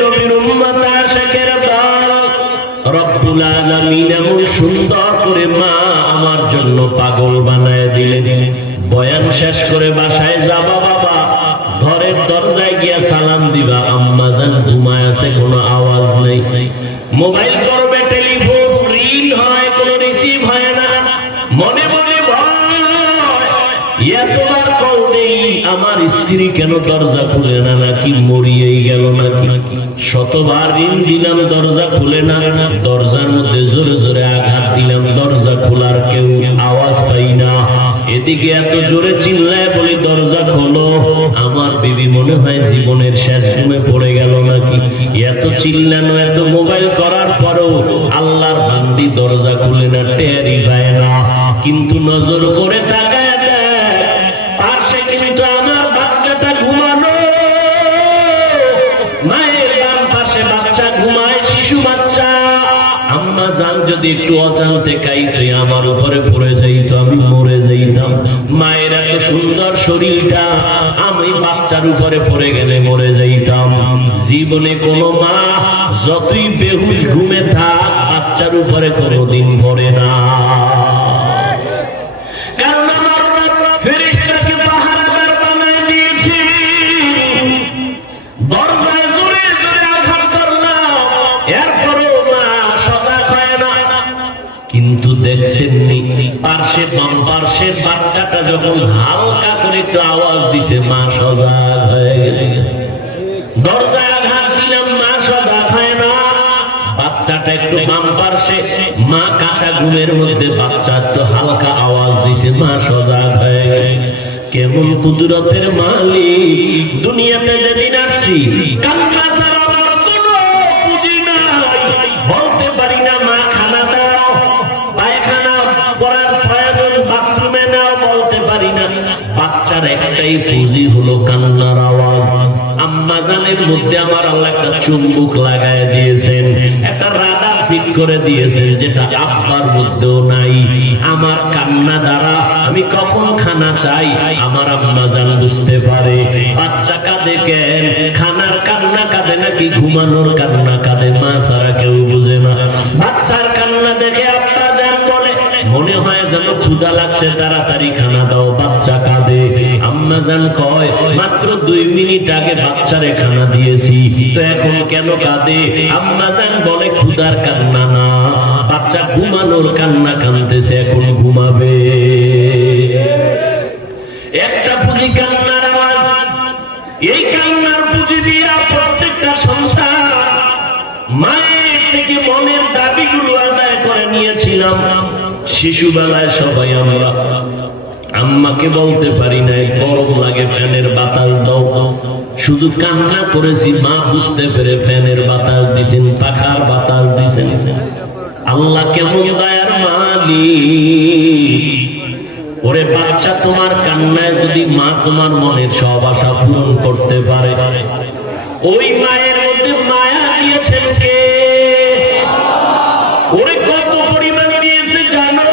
নবীর উম্মত আশিকের দল, রব্বুল আলামিন এমন সুন্দর করে মা আমার জন্য পাগল বানায় দিলেন। বয়ান শেষ করে বাসায় যাবা বাবা, ঘরের দরজায় গিয়া সালাম দিবা, আম্মা জান ঘুমায় আছে, কোনো আওয়াজ নেই। মোবাইল করবে, টেলিফোন রিং হয়, কোনো রিসিভ হয় না। মনে মনে ভয়, এতবার কল দেই, আমার স্ত্রী কেন দরজা খুলে না, নাকি মরিয়েই গেল নাকি। শতবার রিং দিলাম, দরজা খুলে না। দরজার মধ্যে জোরে জোরে আঘাত দিলাম, দরজা খোলার কেউ আওয়াজ পাই না। এদিকে এত জোরে চিল্লায় বলি দরজা খোলো, আমার বিবি মনে হয় জীবনের শেষ ঘুমে পড়ে গেল নাকি। এত চিল্লানো, এত মোবাইল করার পরেও আল্লাহর বান্দি দরজা খুলে না, টেরই পায় না। কিন্তু নজর করে তাকায় দেখ, পাশে কিন্তু আমার বাচ্চাটা ঘুমানো, মায়ের বাম পাশে বাচ্চা ঘুমায়, শিশু বাচ্চা। আম্মা জান যদি একটু অজান্তে কাইতে আমার উপরে পড়ে যাইত, আমি মরে যাইতাম। মায়ের এত সুন্দর শরীরটা, আমি বাচ্চার উপরে পড়ে গেলে মরে যাইতাম। জীবনে কোনো মা যতই বেহুশ ঘুমে থাক, বাচ্চার উপরে কোনোদিন পড়ে না। কারণ আমার ফেরেশতাকে পাহারাদার বানায় দিয়েছি। দরজায় জোরে জোরে আঘাত করলাম, এরপরেও মা সজাগ হয় না। কিন্তু দেখছেন পার্শ্বে বাম পার্শ্বের বাচ্চাটা যখন হালকা করে একটু আওয়াজ দিছে, মা সজাগ হয়ে গেছে। দরজায় আঘাত দিলাম, মা সজাগ হয় না। বাচ্চাটা একটু বাম পার্শ্বে, মা কাঁচা ঘুমের মধ্যে, বাচ্চা একটু হালকা আওয়াজ দিছে, মা সজাগ হয়ে গেছে। কেমন কুদরতের মালিক! দুনিয়াতে যেদিন আসছি, কান্না ছাড়া আমার কোনো পুঁজি নাই। বলতে পারি না মা খানা দাও, পায়খানা করার প্রয়োজন, বাথরুমে নাও, বলতে পারি না। বাচ্চার একটাই পুঁজি হলো কান্নার আওয়াজ। আম্মা জানের মধ্যে আমার আল্লাহ একটা চুম্বক লাগায় দিয়েছেন, একটা রাডার ফিট করে দিয়েছেন, যেটা আব্বার মধ্যেও নাই। আমার কান্না দ্বারা আমি কখন খানা চাই আমার আম্মা জান বুঝতে পারে। বাচ্চা কাঁদে কেন, খানার কান্না কাঁদে নাকি ঘুমানোর কান্না কাঁদে, মা ছাড়া কেউ বুঝে না। বাচ্চার কান্না দেখে আব্বা জান বলে, মনে হয় যেন ক্ষুধা লাগছে, তাড়াতাড়ি খানা দাও। বাচ্চা কাঁদে, আম্মা জান কয় মাত্র 2 মিনিট আগে বাচ্চারে খানা দিয়েছি, তো এখন কেন কাঁদে? আম্মা জান বলে ক্ষুধার কান্না না, বাচ্চা ঘুমানোর কান্না কাঁদতেছে, এখন ঘুমাবে। একটা পুঁজি কান্নার আওয়াজ। এই কান্নার পুঁজি দিয়া প্রত্যেকটা সংসার মায়ের থেকে মনের দাবিগুলো আদায় করে নিয়েছিলাম। শিশুবেলায় সবাই আমরা আম্মাকে বলতে পারি নাই, গরম লাগে, ফ্যানের বাতাস দাও। শুধু কান্না করেছি, মা বুঝতে পেরে ফ্যানের বাতাস দিছেন, পাখার বাতাস দিছেন। আল্লাহ কেমন দয়ার মালিক! ওরে বাচ্চা, তোমার কান্নায় যদি মা তোমার মনের সব আশা পূরণ করতে পারে, ওই মায়ের মধ্যে মায়া দিয়েছেন কে? ওরে কত পরিমাণ দিয়েছে জানো?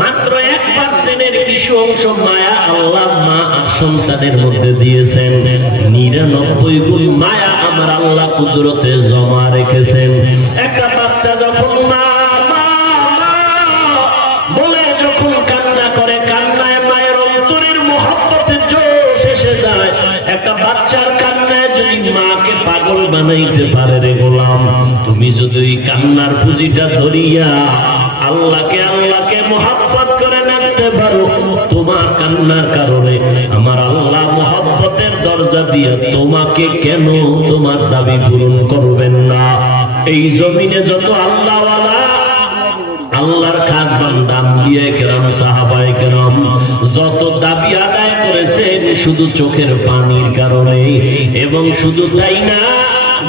মাত্র 1% কিছু অংশ মায়া আল্লাহ মা আর সন্তানের মধ্যে দিয়েছেন। 99 গুণ মায়া আমার আল্লাহ কুদরতে জমা রেখেছেন। একটা বাচ্চা যখন মা মা মা বলে যখন কান্না করে, কান্নায় মায়ের অন্তরের মহব্বতের জোশ এসে যায়। একটা বাচ্চার কান্নায় যদি মাকে পাগল বানাইতে পারে রে গোলাম, তুমি যদি ওই কান্নার পুঁজিটা ধরিয়া আল্লাহকে মহব্বত করে রাখতে পারো, তোমার কান্নার কারণে আমার আল্লাহ মহব্বতের দরজা দিয়ে তোমাকে কেন তোমার দাবি পূরণ করবেন না? এই জমিনে যত আল্লাহওয়ালা, আল্লাহর খাস বান্দা, আম্বিয়া কেরাম, সাহাবায়ে কেরাম যত দাবি আদায় করেছেন শুধু চোখের পানির কারণে। এবং শুধু তাই না,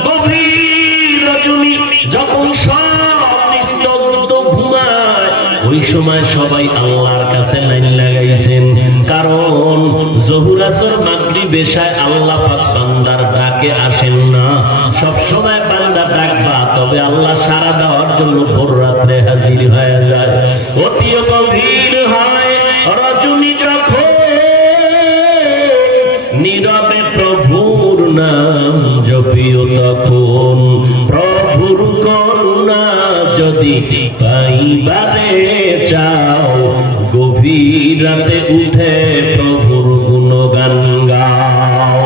গভীর রজনী যখন সব নিস্তব্ধ ঘুমায়, ওই সময় সবাই আল্লাহর কাছে লাইন লাগাইছেন। কারণ জোহর, আসর, মাগরিব, এশায় আল্লাহ পাক বান্দার ডাকে আসেন না। সব সময় বান্দা ডাকবা, তবে আল্লাহ সাড়া দেওয়ার জন্য ভোর রাত্রে হাজির হয়ে যায়। অতি গভীর হয় রজনী যখন, নীরবে প্রভুর নাম জপিও তখন। যখন প্রভুর করুণা যদি পাইবারে চাও গভীর রাতে উঠে প্রভুর গুণগান গাও।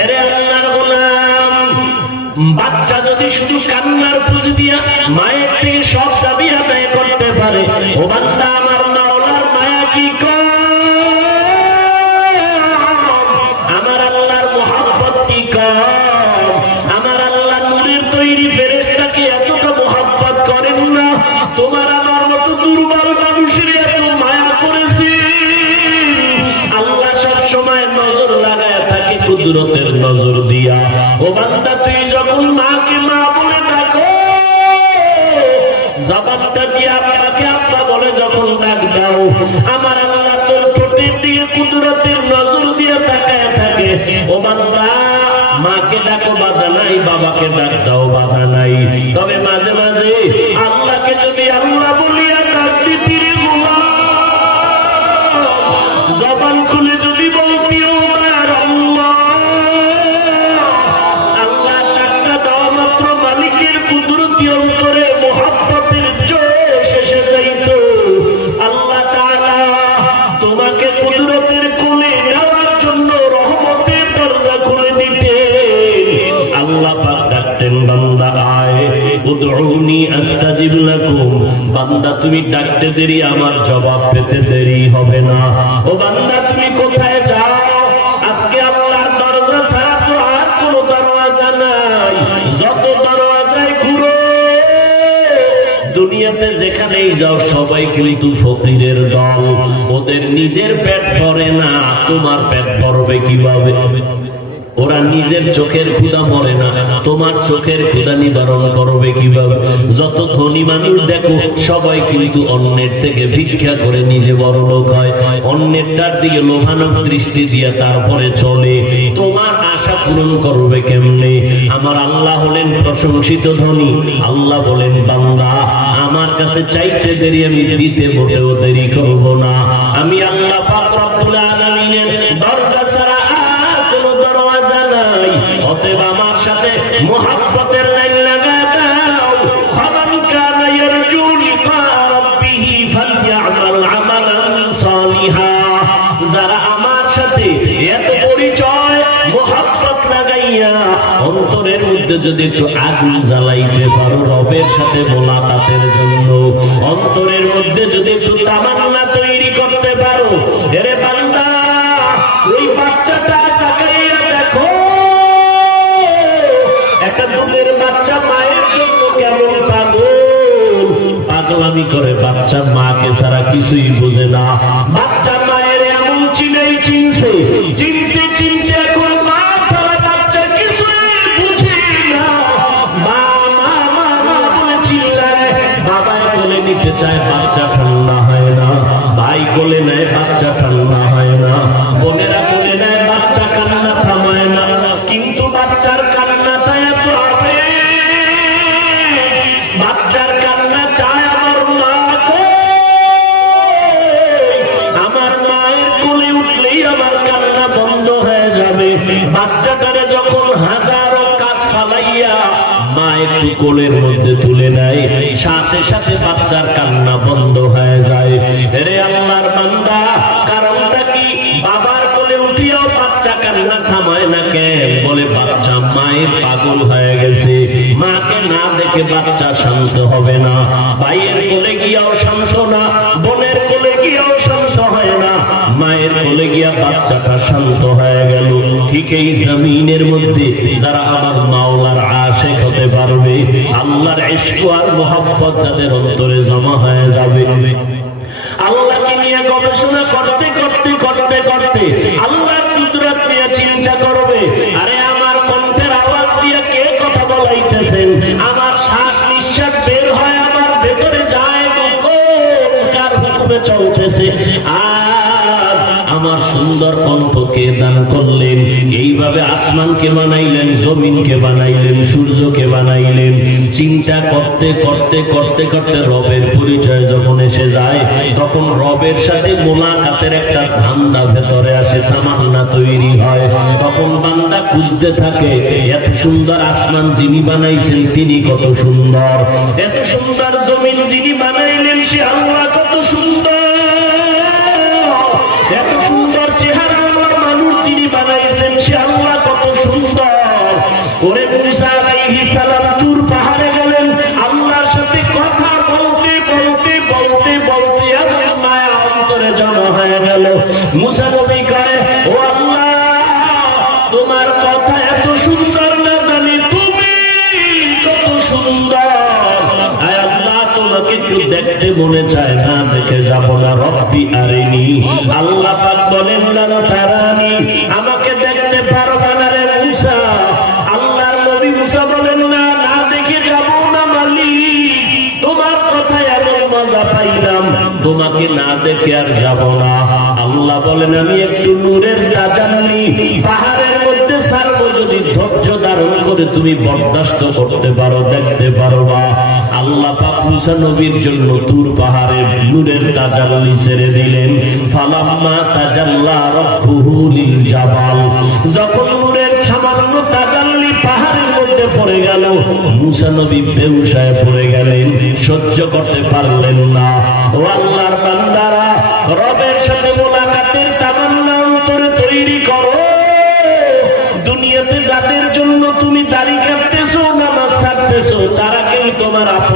এরে আল্লাহর গোলাম, বাচ্চা যদি শুধু কান্নার পুঁজি দিয়া মায়ের থেকে সব দাবি আদায় করতে পারে, ও বান্দা আমার মাওলার মায়া কি কম, আমার আল্লাহর মোহাব্বত কি কম। আমার আল্লাহ নূরের তৈরি ফেরেশতাকে এতটা মোহাব্বত করেন না, তোমার আমার মতো দুর্বল মানুষের এত মায়া করেছে। আল্লাহ সব সময় নজর লাগায় থাকে কুদরতের নজর দিয়া। ও বান্দা, তুই যখন মাকে মা বলে ডাকো, জবানটা দিয়ে আব্বাকে আব্বা বলে যখন ডাক দাও, আমার আল্লাহ তোর ঠোঁটের দিকে কুদরতের নজর দিয়ে তাকায় থাকে। ও বান্দা, মাকে ডাকো বাধা নাই, বাবাকে ডাক দাও বাধা নাই, তবে মাঝে মাঝে আল্লাহকে যদি আল্লাহ বলিয়া ডাক দিতি রে গোলাম, জবান খুলে যদি বলতিও আল্লাহ, আল্লাহ ডাকটা দেওয়া মাত্র মালিকের কুদরতি অন্তরে মোহাব্বতের জোশ এসে যাইত। আল্লাহ তাআলা তোমাকে কুদরতের কোলে নেওয়ার জন্য রহমতের দরজা খুলে দিতেন। আল্লাহ পাক ডাকতেন, বান্দা আয়, উদউনি আস্তাজিব লাকুম, বান্দা তুমি ডাকতে দেরি আমার জবাব পেতে দেরি হবে না। ও বান্দা, তুমি কোথায় যাও? আজকে আল্লাহর দরজা ছাড়া তো আর কোনো দরওয়াজা নাই। যত দরওয়াজায় ঘুরো, দুনিয়াতে যেখানেই যাও সবাই কিন্তু ফকিরের দল। ওদের নিজের পেট ভরে না, তোমার পেট ভরবে কিভাবে? ওরা নিজের চোখের ক্ষুধা মরে না, তোমার চোখের ক্ষুধা নিবারণ করবে কিভাবে? যত ধনী মানুষ দেখো সবাই কিন্তু অন্যের থেকে ভিক্ষা করে নিজে বড়লোক হয়, অন্যেরটার দিকে লোভানো দৃষ্টি দিয়ে তারপরে চলে। তোমার আশা পূরণ করবে কেমনে? আমার আল্লাহ হলেন প্রশংসিত ধনী। আল্লাহ বলেন, বান্দা আমার কাছে চাইতে দেরি আমি দিতে মোটেও দেরি করব না। আমি আল্লাহ পাক রব্বুল আলামিনের দরজা ছাড়া আর কোনো দরওয়াজা নাই। অতএব আমার সাথে মুহাব্বতের লাইন লাগায় দাও। ফামান কানা ইয়ারজু লিকা রাব্বিহি ফালইআমাল আমালান সালিহা। যারা আমার সাথে এত পরিচয় মুহাব্বত লাগাইয়া অন্তরের মধ্যে যদি একটু আগুন জ্বালাইতে পারো রবের সাথে মোলাকাতের জন্য, অন্তরের মধ্যে যদি একটু তামান্না তৈরি করতে পারো, এরে বান্দা ওই বাচ্চাটা তাকাইয়া দেখো, একটা দুধের বাচ্চা মায়ের জন্য কেমন পাগল, পাগলামি করে। বাচ্চা মাকে ছাড়া কিছুই বোঝে না। বাচ্চা মায়ের এমন চিনেই চিনছে, চিনতে চিনতে এখন মা ছাড়া বাচ্চা কিছুই বুঝে না। মা মা মা মা বলে চিল্লায়, বাবায় কোলে নিতে চায়, বাচ্চা ঠান্ডা হয় না। ভাই কোলে নেয়, বাচ্চা ঠান্ডা হয় না। বোনেরা কোলে নেয়, বাচ্চা কান্না থামায় না। কিন্তু বাচ্চার কান্নাটা এত হবে, বাচ্চার কান্না চায় আমার মা কই, আমার মায়ের কোলে উঠলেই আমার কান্না বন্ধ হয়ে যাবে। বাচ্চাটারে যখন হাজারো কাজ ফালাইয়া মা একটু কোলের মধ্যে তুলে নেয়, সাথে সাথে বাচ্চার কান্না বন্ধ হয়ে যায়। রে আল্লাহর বান্দা, কারণটা কি? বাবার কোলে উঠিয়াও বাচ্চা কান্না থামায় না কেন? বলে বাচ্চা মায়ের পাগল হয়ে গেছে। মাকে না দেখে বাচ্চা শান্ত হবে না। ভাইয়ের কোলে গিয়াও শান্ত না, বোনের কোলে গিয়াও শান্ত হয় না। মায়ের কোলে গিয়া বাচ্চাটা শান্ত হয়ে গেল। ঠিক এই জমিনের মধ্যে যারা আমার মাওলার আশিক হতে পারবে, আল্লাহর ইশক আর মোহাব্বত যাদের অন্তরে জমা হয়ে যাবে, আল্লাহকে নিয়ে গবেষণা করতে করতে করতে করতে আল্লাহর কুদরত নিয়ে চিন্তা করবে। আরে আমার কণ্ঠের আওয়াজ দিয়ে কে কথা বলাইতেছেন? আমার শ্বাস নিঃশ্বাস বের হয়, আমার ভেতরে যায়, কার হুকুমে চলতেছে? আর আমার সুন্দর কণ্ঠ কে দান করলেন? এইভাবে আসমান আসমানকে বানাইলেন, জমিনকে বানাইলেন, সূর্যকে বানাইলেন। চিন্তা করতে করতে করতে করতে রবের পরিচয় যখন এসে যায়, তখন রবের সাথে মোলাকাতের একটা ধান্দা ভেতরে আসে, তামান্না তৈরি হয়। তখন বান্দা খুঁজতে থাকে, এত সুন্দর আসমান যিনি বানাইছেন তিনি কত সুন্দর, এত সুন্দর জমিন যিনি বানাইলেন সে আল্লাহ কত সুন্দর, এত সুন্দর চেহারা মানুষ যিনি বানাইছেন সে আল্লাহ কত সুন্দর। ওরে মুসা আলাইহিস সালাম তুর পাহাড়ে গেলেন, আল্লাহর সাথে কথা বলতে বলতে বলতে বলতে মায়া অন্তরে জমা হয়ে গেল। মুসা নবী কয়, ও আল্লাহ, তোমার কথা এত সুন্দর না জানি তুমি কত সুন্দর। আয় আল্লাহ, তোমাকে একটু দেখতে মনে চায়, না দেখে যাব না। রব্বি আরিনি, আল্লাহ পাক বলেন না তারানি, আমাকে দেখতে পারবা না রে মুসা। আল্লাহর নবী মুসা বলেন না, না দেখে যাব না মালিক, তোমার কথায় এমন মজা পাইলাম, তোমাকে না দেখে আর যাব না। আল্লাহ বলেন, আমি একটু নূরের তাজাল্লি পাহাড়ের মধ্যে ছাড়বো, যদি ধৈর্য ধারণ করে তুমি বরদাস্ত করতে পারো, দেখতে পারবা। আল্লাহ পাক মুসা নবীর জন্য তুর পাহাড়ে নূরের তাজাল্লি ছেড়ে দিলেন। ফালাম্মা তাজাল্লা রাব্বুহু লিল জাবাল, যখন নূরের সামান্য তাজাল্লি পাহাড়ের মধ্যে পড়ে গেল, মুসা নবী বেহুশায় পড়ে গেলেন, সহ্য করতে পারলেন না। ও আল্লাহর বান্দারা, রবের সাথে মোলাকাতের তামান্না অন্তরে তৈরি করো। দুনিয়াতে যাদের জন্য তুমি দাড়ি কাটতেছো, নামাজ ছাড়তেছো, তারা কেউ তোমার আপন